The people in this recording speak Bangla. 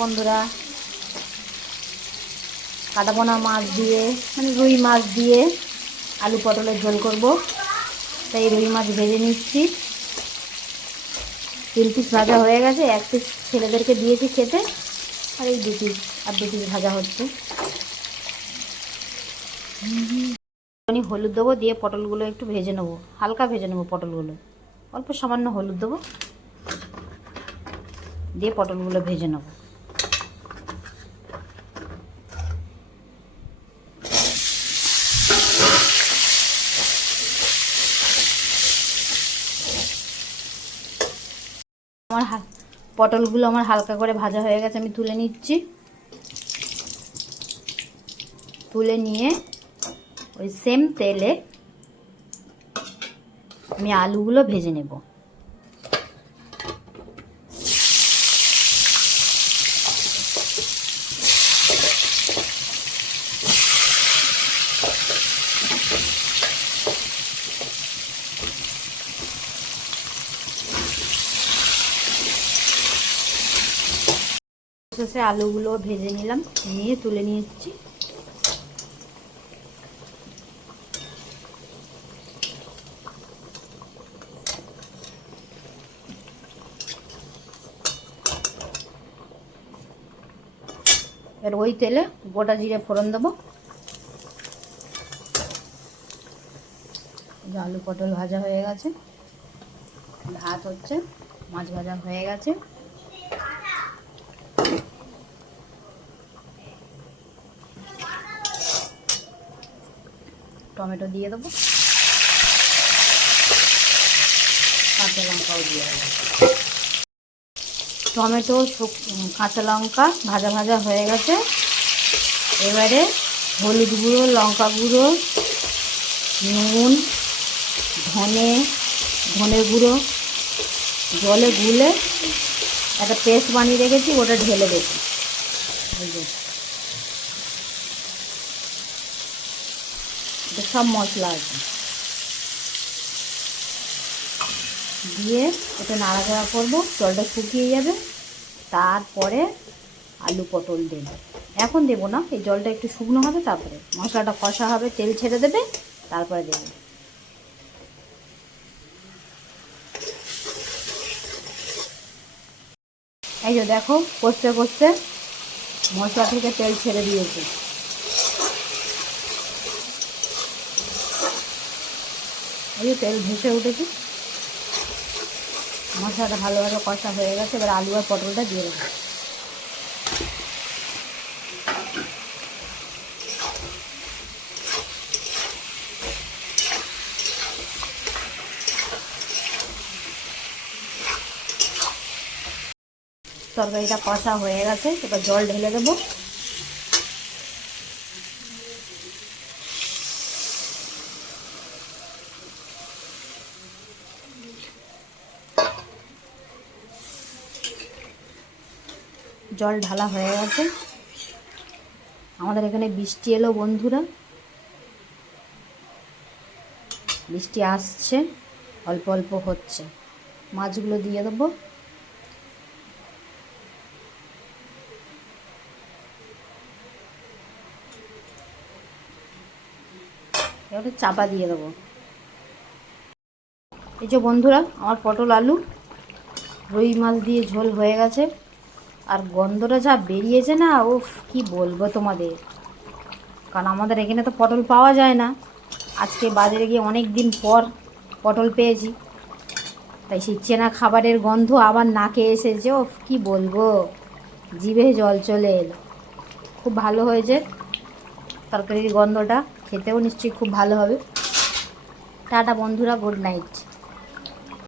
বন্ধুরা, কাটাপোনা মাছ দিয়ে মানে রুই মাছ দিয়ে আলু পটলের ঝোল করব। তাই রুই মাছ ভেজে নিচ্ছি। 3 পিস ভাজা হয়ে গেছে, 1 পিস ছেলেদেরকে দিয়েছি খেতে, আর এই 2 পিস আর 2 পিস ভাজা হচ্ছে। হলুদ দেবো, দিয়ে পটলগুলো একটু ভেজে নেবো, হালকা ভেজে নেবো পটলগুলো, অল্প সামান্য হলুদ দেবো, দিয়ে পটলগুলো ভেজে নেবো। পটলগুলো আমার হালকা করে ভাজা হয়ে গেছে, আমি তুলে নিচ্ছি। তুলে নিয়ে ওই সেম তেলে আমি আলুগুলো ভেজে নেব। শেষে আলুগুলো ভেজে নিলাম, নিয়ে তুলে নিচ্ছি। এর ওই তেলে গোটা জিরে ফোড়ন দেবো। আলু পটল ভাজা হয়ে গেছে, ভাত হচ্ছে, মাছ ভাজা হয়ে গেছে। টমেটো দিয়ে দেবো, কাঁচা লঙ্কাও দিয়ে দেবো। টমেটো কাঁচা লঙ্কা ভাজা ভাজা হয়ে গেছে। এবারে হলুদ গুঁড়ো, লঙ্কা গুঁড়ো, নুন, ধনে গুঁড়ো জলে গুলে একটা পেস্ট বানিয়ে রেখেছি, ওটা ঢেলে দেবো। সব মশলা আছে, দিয়ে এটা নাড়াচাড়া করবো, জলটা শুকিয়ে যাবে। তারপরে আলু পটল দেবো। এখন দেবো না, এই জলটা একটু শুকনো হবে, তারপরে মশলাটা কষা হবে, তেল ছেড়ে দেবে, তারপরে দেবো। এই যে দেখো, কষতে কষতে মশলা থেকে তেল ছেড়ে দিয়েছে। এই যে তেল ভেসে উঠেছে, মশলাটা ভালোভাবে কষা হয়ে গেছে। এবার আলু আর পটলটা দিয়ে দেবো। তরকারিটা কষা হয়ে গেছে, এবার জল ঢেলে দেবো। জল ঢালা হয়ে গেছে। আমাদের এখানে বৃষ্টি এলো বন্ধুরা, বৃষ্টি আসছে, অল্প অল্প হচ্ছে। মাছগুলো দিয়ে দেবো। এবারে চাপা দিয়ে দেবো। এই যে বন্ধুরা, আমার পটল আলু রুই মাছ দিয়ে ঝোল হয়ে গেছে। আর গন্ধটা যা বেরিয়েছে না, উফ কি বলবো তোমাদের। কারণ আমাদের এখানে তো পটল পাওয়া যায় না। আজকে বাজারে গিয়ে অনেক দিন পর পটল পেয়েছি, তাই সেই চেনা খাবারের গন্ধ আবার নাকে এসেছে। উফ কি বলবো, জিভে জল চলে এলো। খুব ভালো হয়েছে তরকারির গন্ধটা, খেতেও নিশ্চয়ই খুব ভালো হবে। টাটা বন্ধুরা, গুড নাইট।